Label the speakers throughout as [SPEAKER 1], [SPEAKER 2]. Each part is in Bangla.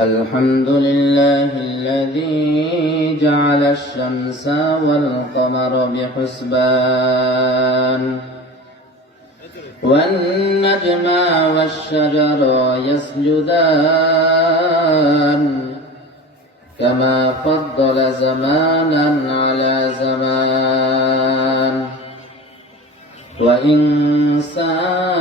[SPEAKER 1] الحمد لله الذي جعل الشمس والقمر بحسبان والنجم والشجر يسجدان كما فضل زمانا على زمان وإنسانا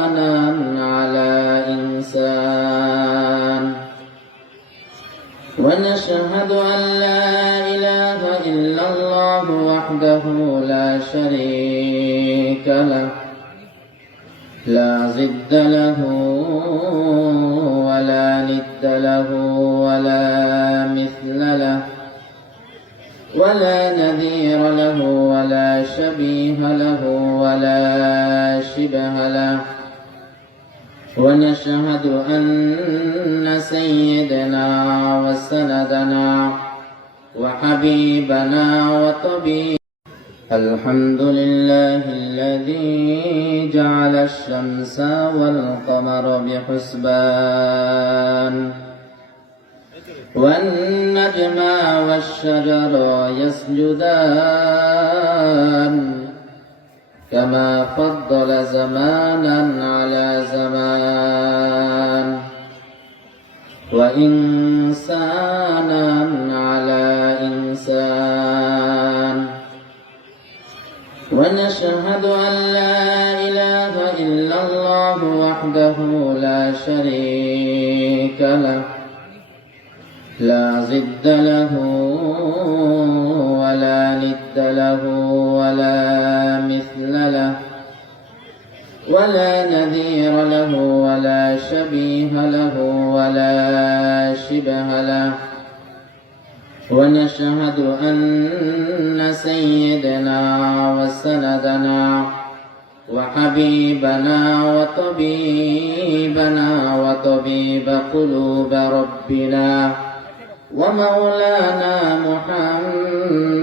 [SPEAKER 1] ونشهد أن لا إله إلا الله وحده لا شريك له لا ضد له ولا ند له ولا مثل له ولا نذير له ولا شبيه له ولا شبه له. ونشهد أن سيدنا وسندنا وحبيبنا وطبيب الحمد لله الذي جعل الشمس والقمر بحسبان. والنجم والشجر يسجدان. كما فضل زمانا على زمان وإنسانا على إنسان ونشهد أن لا إله إلا الله وحده لا شريك له لا ضد له ولا ند له ولا له ولا نذير له ولا شبيه له ولا شبه له. ونشهد أن سيدنا وسندنا وحبيبنا وطبيبنا وطبيب قلوب ربنا ومولانا محمدا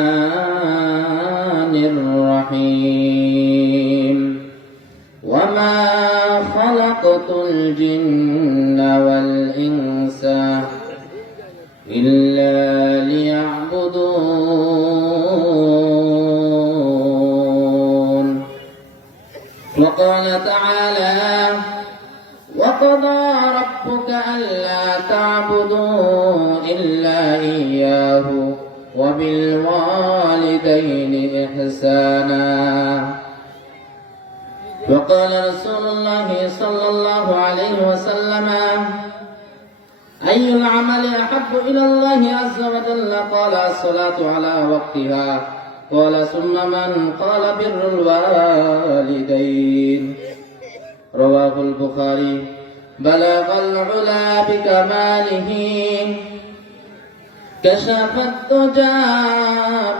[SPEAKER 1] خلقت الجن والإنس إلا ليعبدون. وقال تعالى وقضى ربك ألا تعبدوا إلا إياه وبالوالدين إحسانا. وقال رسول الله صلى الله عليه وسلم أي العمل أحب إلى الله عز وجل قال الصلاة على وقتها قال ثم من قال بر الوالدين رواه البخاري بلغ العلا بكماله كشف الدجى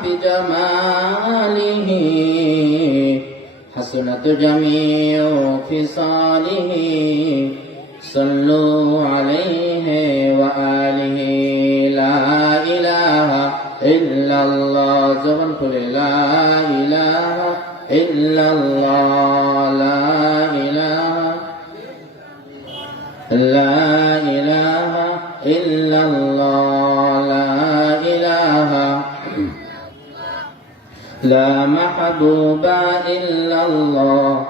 [SPEAKER 1] بجماله حسنت جميع خصاله صلوا عليه وآله. لا إله إلا الله. زمن كل لا إله إلا الله. لا إله لا إله إلا الله. لا محبوب إلا الله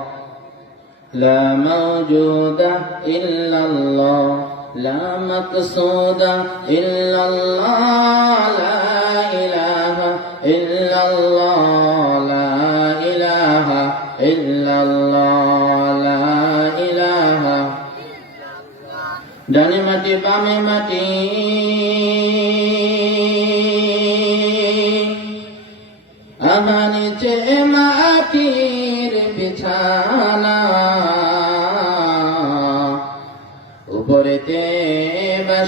[SPEAKER 1] لا موجود إلا الله لا مقصود إلا الله لا إله إلا الله لا إله إلا الله لا إله دنمتي بامي متي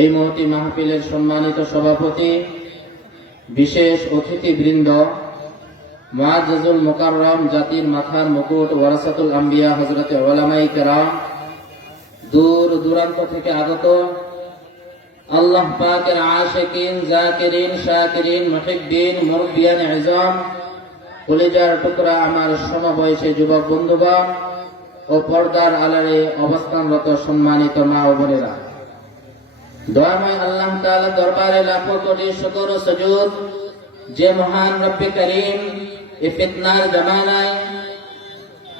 [SPEAKER 1] এই মহতি মাহফিলের সম্মানিত সভাপতি, বিশেষ অতিথিবৃন্দ, মুআজ্জাজুল মুকাররম জাতির মাথার মুকুট, ওয়ারাসাতুল আম্বিয়া, হযরতে উলামায়ে কেরাম, দূর দূরান্ত থেকে আগত আল্লাহ পাকের আশিকিন, জাকিরিন, শাকিরিন মুহিব্বিন মুরব্বিয়ান ইজাম কলিজার টুকরা আমার সমবয়সী যুবক বন্ধুগণ ও পর্দার আলারে অবস্থানরত সম্মানিত মা ও বোনেরা। দয়াময় আল্লাহ তাআলা দরবারে লাখো কোটি শুকর ও সুজুদ যে মহান রব্বে করিম এ ফিতনার জামানায়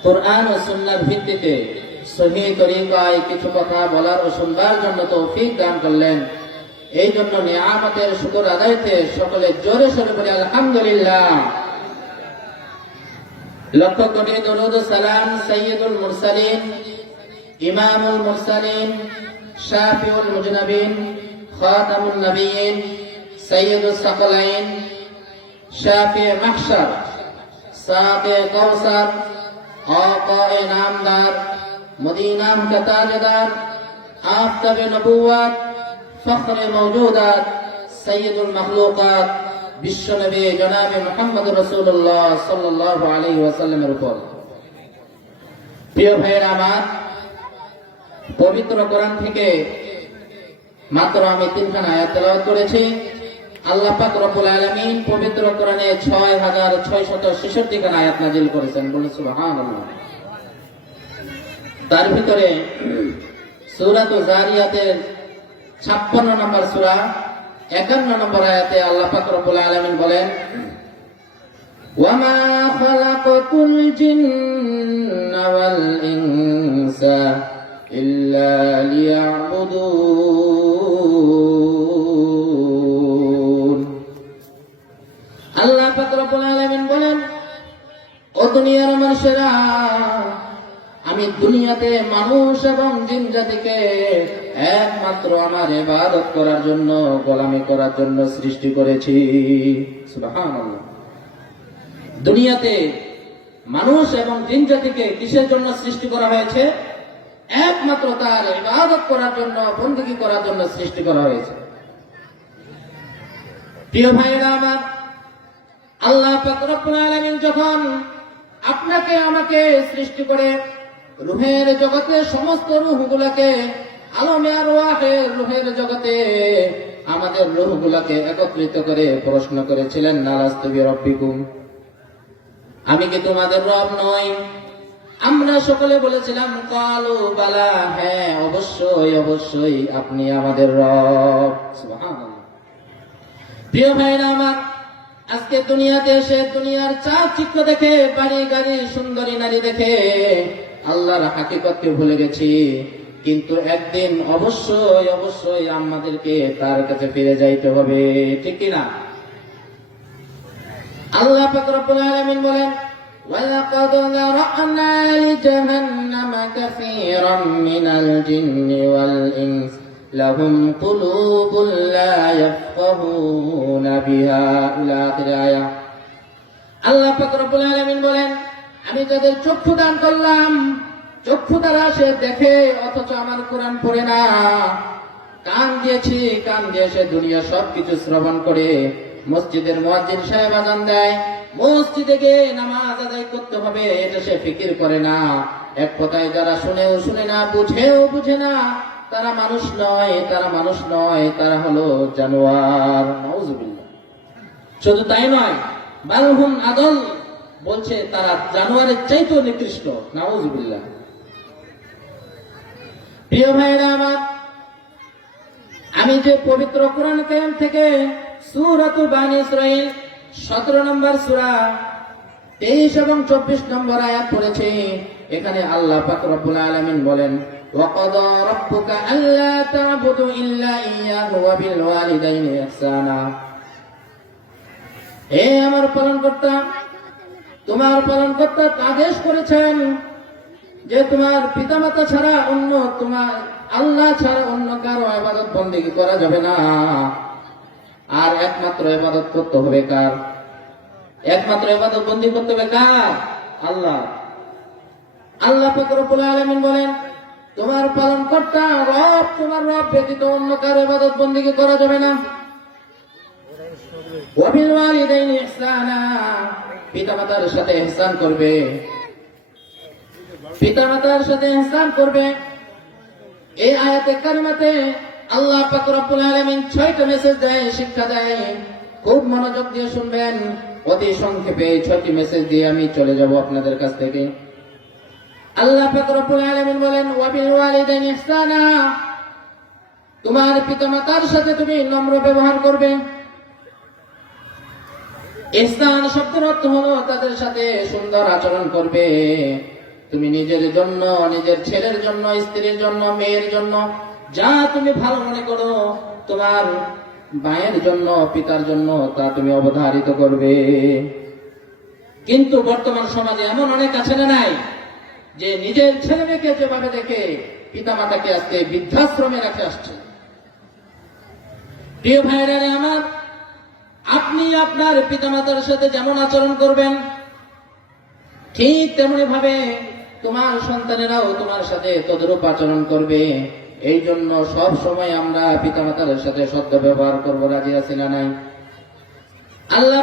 [SPEAKER 1] কোরআন ও সুন্নার ভিত্তিতে সহি তরিকায় কিছু কথা বলার ও শুনবার জন্য তৌফিক দান করলেন। এই জন্য নিয়ামতের শুকর আদায়তে সকলে জোরে সরে বলে, আলহামদুলিল্লাহ। লক্ষ কোটি দরুদ সালাম সৈয়দুল মুরসালিন, ইমামুল মুরসালিন শাফিউল মুজনাবিন খাতামুন নবীন সৈয়দুল সাকলাইন শাফি মাহশার সাকে কৌসার آقاء نامدار مدینہ کا تاجدار آفتاب نبوت فخر موجودات سید المخلوقات বিশ্ব নবী জনাবে মোহাম্মদ রসুল্লাহ সাল্লাহ আলী ওয়াসাল্লামের উপর প্রিয় ভাইয়ের আমার পবিত্র কোরআন থেকে মাত্র আমি তিনখানা আয়াত তেলাওয়াত করেছি আল্লাহ পাক রব্বুল আলামিন পবিত্র কোরআনে 6666 খানা আয়াত নাযিল করেছেন বলে সুবহানাল্লাহ তার ভিতরে সূরাত জারিয়াতের 56 নম্বর সূরা 51 নম্বর আয়াতে আল্লাহ পাক রব্বুল আলামিন বলেন وما خلقت الجن والإنس إلا ليعبدون আল্লাহ পাক রব্বুল আলামিন বলেন ও দুনিয়ার মানুষেরা আমি দুনিয়াতে মানুষ এবং জিন জাতিকে একমাত্র আমার ইবাদত করার জন্য গোলামি করার জন্য সৃষ্টি করেছি সুবহানাল্লাহ দুনিয়াতে মানুষ এবং জিন জাতিকে কিসের জন্য সৃষ্টি করা হয়েছে একমাত্র তার ইবাদত করার জন্য, বন্দুকি করার জন্য সৃষ্টি করা হয়েছে। প্রিয় ভাইয়েরা আমার, আল্লাহ পাক রব্বুল আলামিন যখন আপনাকে, আমাকে সৃষ্টি করে রুহের জগতে সমস্ত রুহগুলাকে, আলমে আরওয়াহের রুহের জগতে আমাদের রুহগুলাকে একত্রিত করে প্রশ্ন করেছিলেন নারাস্তুবি রব্বিকুম? আমি কি তোমাদের রব নই? আমরা সকলে বলেছিলাম, কালো, বালা হ্যাঁ অবশ্যই অবশ্যই আপনি আমাদের রব। প্রিয় ভাইরা আমার, আজকে দুনিয়াতে এসে দুনিয়ার চার চিত্র দেখে, বাড়ি গাড়ি, সুন্দরী নারী দেখে আল্লাহর হাকিকতকে ভুলে গেছি। কিন্তু একদিন অবশ্যই অবশ্যই আমাদেরকে তার কাছে ফিরে যাইতে হবে, ঠিক কি না আল্লাহ পাক রব্বুল আলামিন বলেন ولقد ذرأنا لجهنم كثيرا من الجن والإنس لهم قلوب لا يفقهون بها إلى آخر آية আল্লাহ পাক রব্বুল আলামিন বলেন আমি যাদের চক্ষু দান করলাম চক্ষু দ্বারা সে দেখে অথচ আমার কোরআন পড়ে না কান দিয়েছি কান দিয়ে সে দুনিয়া সবকিছু শ্রবণ করে মসজিদের মুয়াজ্জিন সাহেব আজান দেয় মসজিদে গিয়ে নামাজ আদায় করতে হবে, এটা সে ফিকির করে না। এক কথায় যারা শুনেও শুনে না, বুঝেও বুঝে না, তারা মানুষ নয়, তারা মানুষ নয়, তারা হলো জানোয়ার। শুধু তাই নয়, বালহুম আদল, বলছে তারা জানোয়ারের চাইতেও নিকৃষ্ট। নাউজুবিল্লাহ। প্রিয় ভাইরা আমার, আমি যে পবিত্র কোরআন কায়ম থেকে সুরাত বানি ইসরাইল সতেরো নম্বর সুরা তেইশ এবং চব্বিশ নম্বর আয়াত পড়েছি এখানে আল্লাহ পাক রব্বুল আলামিন বলেন وقضى ربك ألا تعبدوا إلا إياه وبالوالدين إحسانا হে আমার পালন কর্তা তোমার পালন কর্তা আদেশ করেছেন যে তোমার পিতামাতা ছাড়া অন্য তোমার আল্লাহ ছাড়া অন্য কারো ইবাদত বন্দেগী করা যাবে না আর একমাত্র ইবাদত করতে হবে কার? একমাত্র ইবাদত বন্দি করতে হবে কার? আল্লাহ। আল্লাহ ফকরবুল আলমিন বলেন, তোমার পালন কর্তা রব, তোমার রব ব্যতীত অন্য কারও ইবাদত বন্দিকে করা যাবে না। পিতামাতার সাথে ইহসান করবে। পিতামাতার সাথে করবে। এই আয়াতে কারিমাতে আল্লাহ পাক আলামিন ছয়টা মেসেজ দেয়, শিক্ষা দেয়। খুব মনোযোগ দিয়ে শুনবেন। অতি সংক্ষেপে ছয়টি মেসেজ দিয়ে আমি চলে যাব আপনাদের কাছ থেকে। আল্লাহ পাক আলামিন বলেন ওয়াবিল ওয়ালিদাইনি ইহসানা। তোমার পিতামাতার সাথে তুমি নম্র ব্যবহার করবে। ইহসান শব্দের অর্থ হলো তাদের সাথে সুন্দর আচরণ করবে। তুমি নিজের জন্য, নিজের ছেলের জন্য, স্ত্রীর জন্য, মেয়ের জন্য যা তুমি ভালো মনে করো, তোমার মায়ের জন্য, পিতার জন্য তা তুমি অবধারিত করবে। কিন্তু বর্তমান সমাজে এমন অনেক আছে না নাই, যে নিজের ছেলে মেয়েকে যেভাবে দেখে পিতা মাতাকে আজকে বৃদ্ধাশ্রমে রাখে আসছে। প্রিয় ভাইরা আমার, আপনি আপনার পিতামাতার সাথে যেমন আচরণ করবেন, ঠিক তেমনি ভাবে তোমার সন্তানেরাও তোমার সাথে তদরূপ আচরণ করবে। এই জন্য সব সময় আমরা পিতামাতার সাথে সত্য ব্যবহার করব, রাজি আছি না নাই? আল্লাহ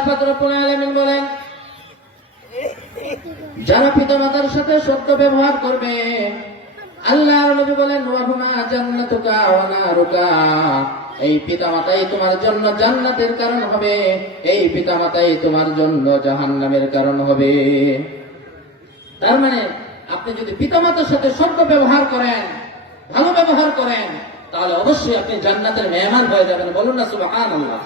[SPEAKER 1] আলমিন বলেন, যারা পিতামাতার সাথে সত্য ব্যবহার করবে আল্লাহ নবী বলেন, ওয়াহুমা জান্নাতুকা ওয়া এই পিতামাতাই তোমার জন্য জান্নাতের কারণ হবে, এই পিতামাতাই তোমার জন্য জাহান্নামের কারণ হবে। তার মানে আপনি যদি পিতামাতার সাথে সত্য ব্যবহার করেন ভালো ব্যবহার করেন, তাহলে অবশ্যই আপনি জান্নাতের মেহমান হয়ে যাবেন। বলুন না, সুবহানাল্লাহ।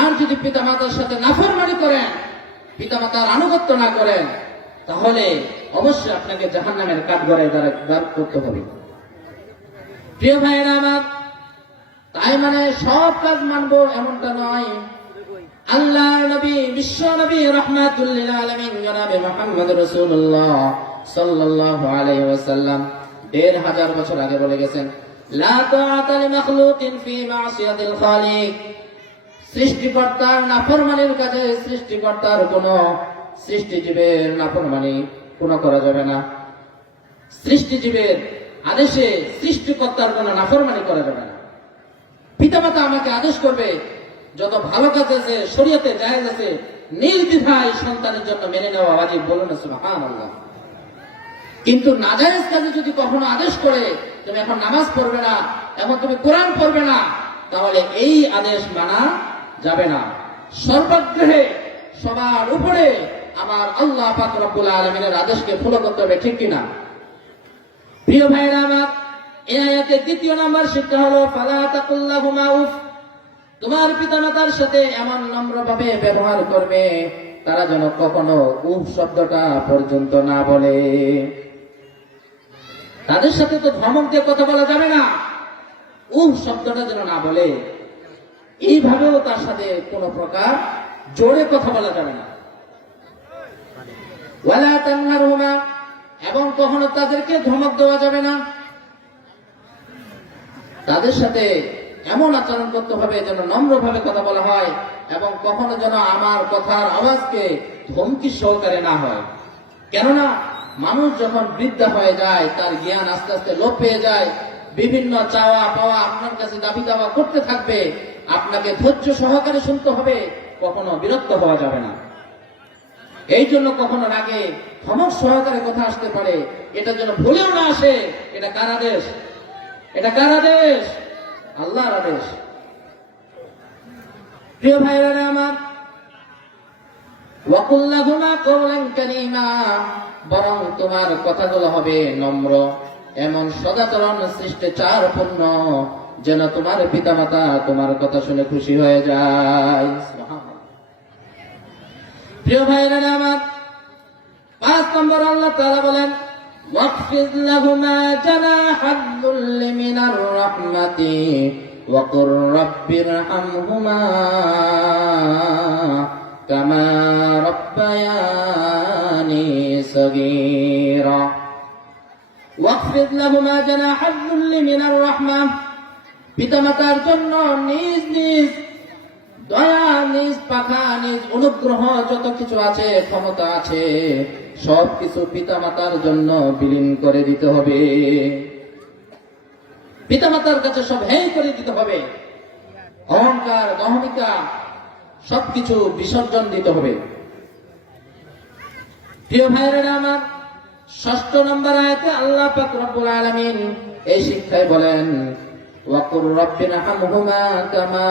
[SPEAKER 1] আর যদি পিতামাতার সাথে নাফরমানি করেন, পিতামাতার আনুগত্য না করেন, তাহলে অবশ্যই আপনাকে জাহান্নামের কাঠ গড়ায় দাঁড় করতে হবে। প্রিয় ভাইয়েরা আমার, তাই মানে সব কাজ মানবো এমনটা নয়। আল্লাহ নবী, বিশ্ব নবী রহমাতুল্লিল আলমিন জনাবে মোহাম্মদ রসুল্লাহ সাল্লাল্লাহু আলাইহি ওয়াসাল্লাম। দেড় হাজার বছর আগে বলে গেছেন সৃষ্টিকর্তার নাফরমানির সৃষ্টিকর্তার কোন সৃষ্টিজীবের নাফরমানি করা যাবে না। সৃষ্টিজীবের আদেশে সৃষ্টিকর্তার কোন নাফরমানি করা যাবে না। পিতামাতা আমাকে আদেশ করবে, যত ভালো কাজ আছে, শরীয়তে জায়েজ আছে, নির্দ্বিধায় সন্তানের জন্য মেনে নেওয়া ওয়াজিব। বলুন সুবহানাল্লাহ। কিন্তু নাজায়েজ কাজে যদি কখনো আদেশ করে, তুমি এখন নামাজ পড়বে না, এখন তুমি কোরআন পড়বে না, তাহলে এই আদেশ মানা যাবে না। সর্বাগ্রহে সবার উপরে আমার আল্লাহ পাক আলমিনের আদেশকে ফলো করতে হবে, ঠিক কিনা? প্রিয় ভাইরা আমার, এই আয়াতের দ্বিতীয় নাম্বার শিক্ষা হলো, ফালা তাকুল্লাহুমা উফ। তোমার পিতামাতার সাথে এমন নম্রভাবে ব্যবহার করবে, তারা যেন কখনো উফ শব্দটা পর্যন্ত না বলে। তাদের সাথে তো ধমক দিয়ে কথা বলা যাবে না। উফ শব্দটা যেন না বলে। এইভাবেও তার সাথে কোনো প্রকার জোরে কথা বলা যাবে না। এবং কখনো তাদেরকে ধমক দেওয়া যাবে না। তাদের সাথে এমন আচরণ করতে হবে যেন নম্রভাবে কথা বলা হয় এবং কখনো যেন আমার কথার আওয়াজকে ধমকি সহকারে না হয়। কেননা মানুষ যখন বৃদ্ধা হয়ে যায়, তার জ্ঞান আস্তে আস্তে লোপ পেয়ে যায়, বিভিন্ন চাওয়া পাওয়া আপনার কাছে দাবি দাওয়া করতে থাকবে, আপনাকে ধৈর্য সহকারে শুনতে হবে, কখনো বিরক্ত হওয়া যাবে না। এই জন্য কখনো রাগে ধমক সহকারে কথা আসতে পারে, এটা যেন ভুলেও না আসে, এটা কার আদেশ? এটা কার আদেশ? আল্লাহর আদেশ। প্রিয় ভাইরা আমার ওয়াকুল্লাহুমা কওলান কারীমা বরং তোমার কথাগুলো হবে নম্র এমন সদাচরণ শিষ্টাচার পূর্ণ যেন তোমার পিতামাতা তোমার কথা শুনে খুশি হয়ে যায় সুবহানাল্লাহ। প্রিয় ভাইরা আমার পাঁচ নম্বর আল্লাহ তাআলা বলেন واخفض لهما جناح الذل من الرحمة وقل رب ارحمهما كما ربياني صغيرا واخفض لهما جناح الذل من الرحمة পিতামাতার জন্য নিজ নিজ দয়া নিজ পাখা নিজ অনুগ্রহ যত কিছু আছে ক্ষমতা আছে সব কিছু পিতামাতার জন্য বিলীন করে দিতে হবে পিতামাতার কাছে সব হেই করে দিতে হবে অহংকার দহমিকা সবকিছু বিসর্জন দিতে হবে। প্রিয় ভাইয়েরা আমার, ষষ্ঠ নম্বর আয়াতে আল্লাহ পাক রব্বুল আলামিন এই শিক্ষায় বলেন ওয়াকুর রব্বির হামহুমা কামা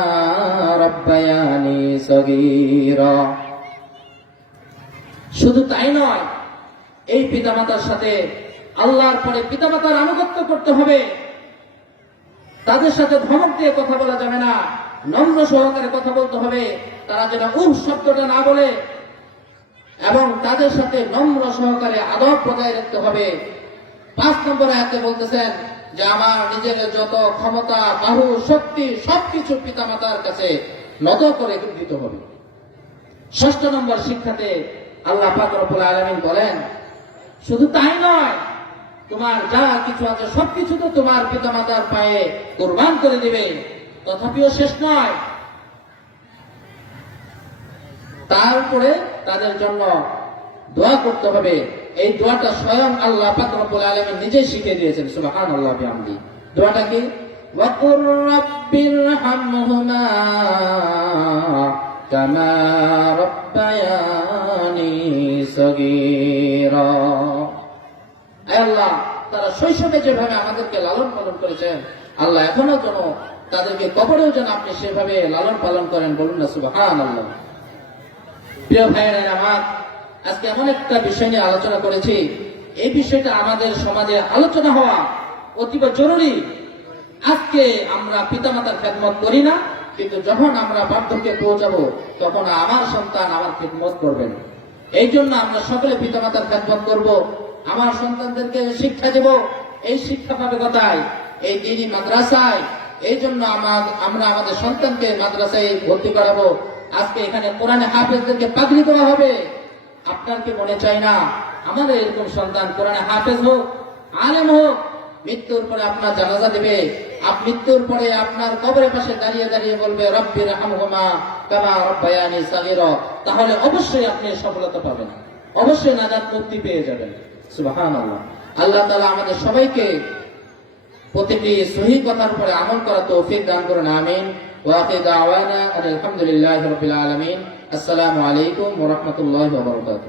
[SPEAKER 1] রব্বায়ানি সগীরা। শুধু তাই নয়, এই পিতামাতার সাথে আল্লাহর পরে পিতামাতার আনুগত্য করতে হবে। তাদের সাথে ধমক দিয়ে কথা বলা যাবে না। নম্র সহকারে কথা বলতে হবে। তারা যেন উহ শব্দটা না বলে এবং তাদের সাথে নম্র সহকারে আদব বজায় রাখতে হবে। পাঁচ নম্বরে আয়াতে বলতেছেন যে, আমার নিজের যত ক্ষমতা, বাহু, শক্তি, সবকিছু পিতামাতার কাছে নত করে দিতে হবে। ষষ্ঠ নম্বর শিক্ষাতে আল্লাহ পাক রব্বুল আলামিন বলেন, শুধু তাই নয়, তোমার যা কিছু আছে সবকিছু তো তোমার পিতামাতার পায়ে কোরবান করে দিবে। তথাপিও শেষ নয়। তারপরে তাদের জন্য দোয়া করতে হবে। এই দোয়াটা স্বয়ং আল্লাহ পাক রব্বুল আলামিন নিজে শিখিয়ে দিয়েছেন, সুবহানাল্লাহ বিহামদি। দোয়াটা কি? ওয়াকুর রাব্বির হামহুমা কামা রব্বায়ানি সগীরা। আল্লাহ, তারা শৈশবে যেভাবে আমাদেরকে লালন পালন করেছেন, আল্লাহ এখনও যেন তাদেরকে কবরেও যেন আপনি সেভাবে লালন পালন করেন, বলুন না সুবহানাল্লাহ। প্রিয় ভাইয়েরা, আমার আজকে এমন একটা বিষয় নিয়ে আলোচনা করেছি। এই বিষয়টা আমাদের সমাজে আলোচনা হওয়া অতীব জরুরি। আজকে আমরা পিতামাতার খেদমত করি না, কিন্তু যখন আমরা বার্ধক্যে পৌঁছাবো, তখন আমার সন্তান আমার খেদমত করবেন এই জন্য আমরা সকলে পিতামাতার খেদমত করব, আমার সন্তানদেরকে শিক্ষা দেব। এই শিক্ষা পাবে কোথায়? এই দিনই মাদ্রাসায় এই জন্য আমার- আমরা আমাদের সন্তানকে মাদ্রাসায় ভর্তি করাবো। আজকে এখানে কোরআনে হাফেজদেরকে পাগড়ি দেওয়া হবে। আপনার কি মনে চাই না? আমাদের এরকম সন্তান কোরআনে হাফেজ হোক, আলেম হোক, মৃত্যুর পরে আপনার জানাজা দেবে। আপ মৃত্যুর পরে আপনার কবরের পাশে দাঁড়িয়ে দাঁড়িয়ে বলবে, রব্বি রাহমহুমা কামা রব্বায়ানি সাগীরা। তাহলে অবশ্যই আপনি সফলতা পাবেন। অবশ্যই নাজাত মুক্তি পেয়ে যাবেন। সুবহানাল্লাহ। আল্লাহ তালা আমাদের সবাইকে প্রতিটি সহি কথার উপরে আমল করা তৌফিক দান করুন, আমিন। ওয়াকিদ দাওয়ানা আলহামদুলিল্লাহ রবিল আলামিন। আসসালামু আলাইকুম ওরহমতুল্লাহ ববরকাত